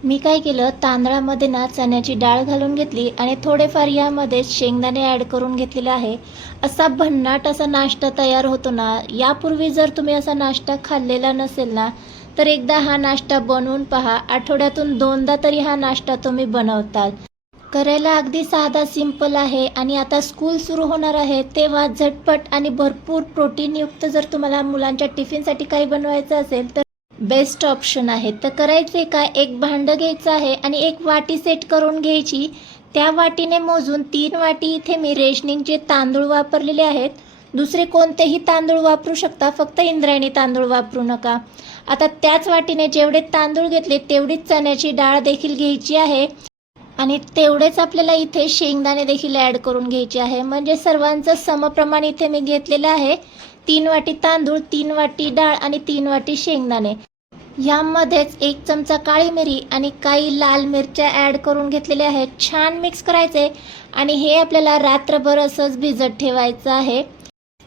मी काय केलं, तांदळामध्ये ना चण्याची डाळ घालून घेतली आणि थोडेफार यामध्ये शेंगदाणे ॲड करून घेतलेले आहे. असा भन्नाट असा नाश्ता तयार होतो ना. यापूर्वी जर तुम्ही असा नाश्ता खाल्लेला नसेल ना, तर एकदा हा नाश्ता बनवून पहा. आठवड्यातून 2दा तरी हा नाश्ता तुम्ही बनवताल. करायला अगदी साधा सिंपल आहे आणि आता स्कूल सुरू होणार आहे, तेव्हा झटपट आणि भरपूर प्रोटीनयुक्त जर तुम्हाला मुलांच्या टिफिनसाठी काही बनवायचं असेल तर बेस्ट ऑप्शन आहे. तर करायचे काय, एक भांडं घ्यायचं आहे आणि एक वाटी सेट करून घ्यायची. त्या वाटीने मोजून 3 वाटी इथे मी रेशनिंगचे तांदूळ वापरलेले आहेत. दुसरे कोणतेही तांदूळ वापरू शकता, फक्त इंद्रायणी तांदूळ वापरू नका. आता त्याच वाटीने जेवढे तांदूळ घेतले तेवढीच चण्याची डाळ देखील घ्यायची आहे आणि तेवढेच आपल्याला इथे शेंगदाणे देखील ॲड करून घ्यायचे आहे. म्हणजे सर्वांचं समप्रमाण इथे मी घेतलेलं आहे. 3 वाटी तांदूळ, 3 वाटी डाळ आणि 3 वाटी शेंगदाणे. यामध्येच 1 चमचा काळी मिरी आणि काही लाल मिरच्या ॲड करून घेतलेल्या आहेत. छान मिक्स करायचे आणि हे आपल्याला रात्रभर असंच भिजत ठेवायचं आहे.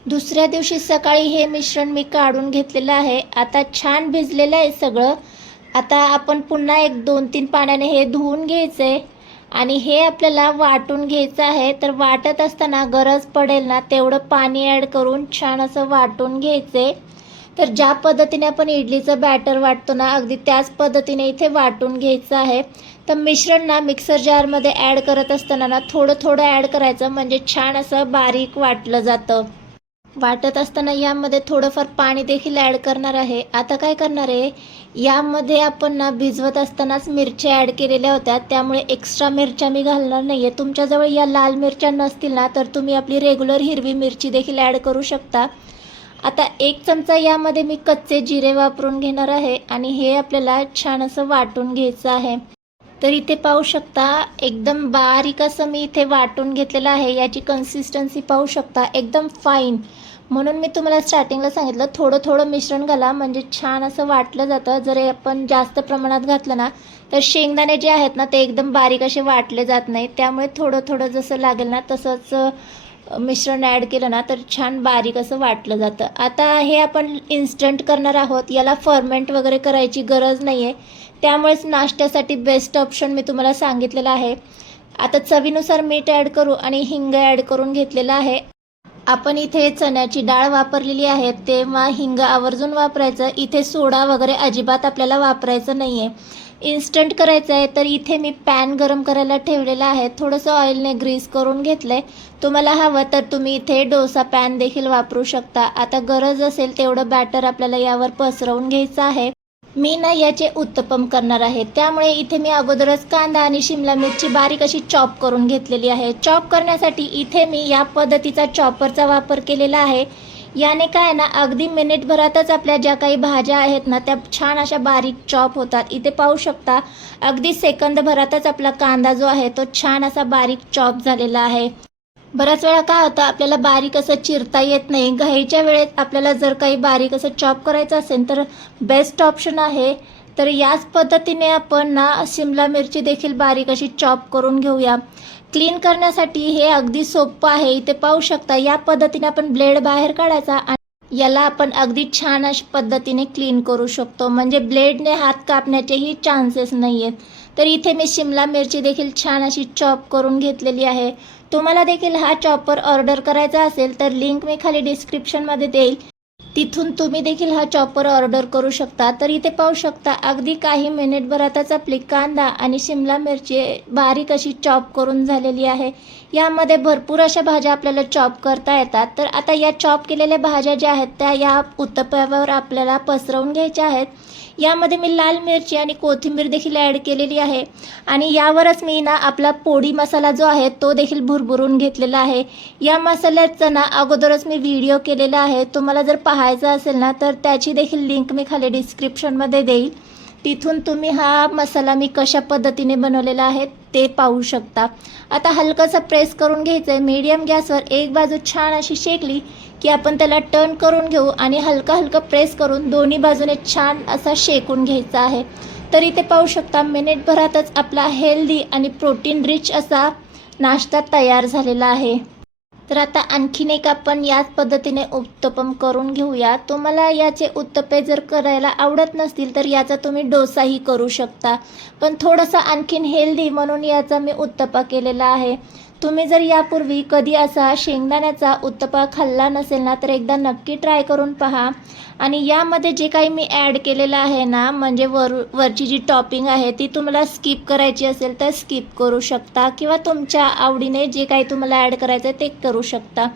दुसऱ्या दिवशी सकाळी हे मिश्रण मी काढून घेतलेलं आहे. आता छान भिजलेलं आहे सगळं. आता आपण पुन्हा 1-2-3 पाण्याने हे धुवून घ्यायचं आहे आणि हे आपल्याला वाटून घ्यायचं आहे. तर वाटत असताना गरज पडेल ना तेवढं पाणी ॲड करून छान असं वाटून घ्यायचं आहे. तर ज्या पद्धतीने आपण इडलीचं बॅटर वाटतो ना, अगदी त्याच पद्धतीने इथे वाटून घ्यायचं आहे. तर मिश्रण ना मिक्सर जारमध्ये ॲड करत असताना ना थोडं थोडं ॲड करायचं, म्हणजे छान असं बारीक वाटलं जातं. वाटत असताना यामध्ये थोडंफार पाणी देखील ॲड करणार आहे. आता काय करणार आहे, यामध्ये आपण ना भिजवत असतानाच मिरच्या ॲड केलेल्या होत्या, त्यामुळे एक्स्ट्रा मिरच्या मी घालणार नाही आहे. तुमच्याजवळ या लाल मिरच्या नसतील ना, तर तुम्ही आपली रेग्युलर हिरवी मिरची देखील ॲड करू शकता. आता 1 चमचा यामध्ये मी कच्चे जिरे वापरून घेणार आहे आणि हे आपल्याला छान असं वाटून घ्यायचं आहे. तर इथे पाहू शकता, एकदम बारीक असं मी इथे वाटून घेतलेलं आहे. याची कन्सिस्टन्सी पाहू शकता, एकदम फाईन. म्हणून मी तुम्हाला स्टार्टिंगला सांगितलं थोडं थोडं मिश्रण घाला, म्हणजे छान असं वाटलं जातं. जर आपण जास्त प्रमाणात घातलं ना तर शेंगदाणे जे आहेत ना ते एकदम बारीक असे वाटले जात नाही. त्यामुळे थोडं थोडं जसं लागेल ना तसंच मिश्रण ॲड केलं ना तर छान बारीक असं वाटलं जातं. आता हे आपण इन्स्टंट करणार आहोत, याला फर्मेंट वगैरे करायची गरज नाही आहे. त्यामुळेच नाश्त्यासाठी बेस्ट ऑप्शन मी तुम्हाला सांगितलेलं आहे. आता चवीनुसार मीठ ॲड करू आणि हिंग ॲड करून घेतलेलं आहे. आपण इथे चण्याची डाळ वापरलेली आहे, तेव्हा हिंग आवर्जून वापरायचं. इथे सोडा वगैरे अजिबात आपल्याला वापरायचं नाही आहे. इन्स्टंट करायचं आहे तर इथे मी पॅन गरम करायला ठेवलेला आहे. थोडंसं ऑइलने ग्रीस करून घेतलं आहे. तुम्हाला हवं तर तुम्ही इथे डोसा पॅन देखील वापरू शकता. आता गरज असेल तेवढं बॅटर आपल्याला यावर पसरवून घ्यायचं आहे. मी ना याचे उत्तपम करणार आहे, त्यामुळे इथे मी अगोदरच कांदा आणि शिमला मिरची बारीक अशी चॉप करून घेतलेली आहे. चॉप करण्यासाठी इथे मी या पद्धतीचा चॉपरचा वापर केलेला आहे. याने काय ना अगदी मिनिटभरातच आपल्या ज्या काही भाज्या आहेत ना त्या छान अशा बारीक चॉप होतात. इथे पाहू शकता, अगदी सेकंदभरातच आपला कांदा जो आहे तो छान असा बारीक चॉप झालेला आहे. बऱ्याच वेळा काय होतं, आपल्याला बारीक असं चिरता येत नाही. घाईच्या वेळेत आपल्याला जर काही बारीक असं चॉप करायचं असेल तर बेस्ट ऑप्शन आहे. तर याच पद्धतीने आपण ना शिमला मिरची देखील बारीक अशी चॉप करून घेऊया. क्लीन करण्यासाठी हे अगदी सोपं आहे. इथे पाहू शकता, या पद्धतीने आपण ब्लेड बाहेर काढायचा आणि याला आपण अगदी छान अशा पद्धतीने क्लीन करू शकतो, म्हणजे ब्लेडने हात कापण्याचेही चान्सेस नाही आहेत. तर इथे मी शिमला मिरची देखील छान अशी चॉप करून घेतलेली आहे. तुम्हाला देखील हा चॉपर ऑर्डर करायचा असेल तर लिंक मी खाली डिस्क्रिप्शनमध्ये देईल, तिथून तुम्ही देखील हा चॉपर ऑर्डर करू शकता. तर इथे पाहू शकता, अगदी काही मिनिटभरातच आपली कांदा आणि शिमला मिरची बारीक अशी चॉप करून झालेली आहे. यामध्ये भरपूर अशा भाज्या आपल्याला चॉप करता येतात. तर आता या चॉप केलेल्या भाज्या ज्या आहेत त्या या उत्तप्यावर आपल्याला पसरवून घ्यायच्या आहेत. यामध्ये मी लाल मिरची आणि कोथिंबीर देखील ॲड केलेली आहे आणि यावरच मी ना आपला पोडी मसाला जो आहे तो देखील भुरभुरून घेतलेला आहे. या मसाल्याचा ना अगोदरच मी व्हिडिओ केलेला आहे, तुम्हाला जर पाहायचा असेल ना तर त्याची देखील लिंक मी खाली डिस्क्रिप्शनमध्ये देईल, तिथून तुम्ही हा मसाला मी कशा पद्धतीने बनवलेला आहे ते पाहू शकता. आता हलकंसं प्रेस करून घ्यायचं आहे. मीडियम गॅसवर एक बाजू छान अशी शेकली की आपण त्याला टर्न करून घेऊ आणि हलकं प्रेस करून दोन्ही बाजूने छान असा शेकून घ्यायचा आहे. तर इथे पाहू शकता, मिनिटभरातच आपला हेल्दी आणि प्रोटीन रिच असा नाश्ता तयार झालेला आहे. तर आता आणखीन एक आपण याच पद्धतीने उत्तपम करून घेऊया. तुम्हाला याचे उत्तपे जर करायला आवडत नसतील तर याचा तुम्ही डोसाही करू शकता. पण थोडंसं आणखीन हेल्दी म्हणून याचा मी उत्तपा केलेला आहे. तुम्ही जर यापूर्वी कधी असा शेंगदाण्याचा उत्तपा खाल्ला नसेल ना, तर एकदा नक्की ट्राय करून पहा. आणि यामध्ये जे काही मी ॲड केलेलं आहे ना, म्हणजे वरची जी टॉपिंग आहे ती तुम्हाला स्किप करायची असेल तर स्किप करू शकता किंवा तुमच्या आवडीने जे काही तुम्हाला ॲड करायचं आहे ते करू शकता.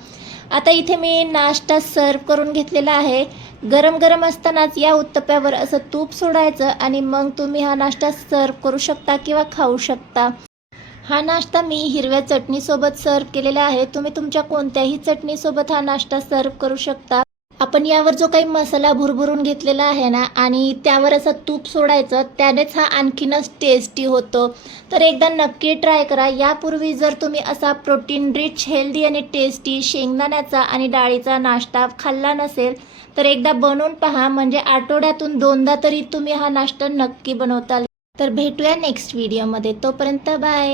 आता इथे मी नाश्ता सर्व करून घेतलेला आहे. गरम गरम असतानाच या उत्तप्यावर असं तूप सोडायचं आणि मग तुम्ही हा नाश्ता सर्व करू शकता किंवा खाऊ शकता. हा नाश्ता मी हिरव्या चटणीसोबत सर्व केलेला आहे. तुम्ही तुमच्या कोणत्याही चटणीसोबत हा नाश्ता सर्व करू शकता. आपण यावर जो काही मसाला भुरभुरून घेतलेला आहे ना आणि त्यावर असं तूप सोडायचं, त्यानेच हा आणखीनच टेस्टी होतो. तर एकदा नक्की ट्राय करा. यापूर्वी जर तुम्ही असा प्रोटीन रिच, हेल्दी आणि टेस्टी शेंगदाण्याचा आणि डाळीचा नाश्ता खाल्ला नसेल तर एकदा बनवून पहा. म्हणजे आठवड्यातून 2दा तरी तुम्ही हा नाश्ता नक्की बनवताल. तर भेटूया नेक्स्ट व्हिडिओमध्ये. तोपर्यंत बाय.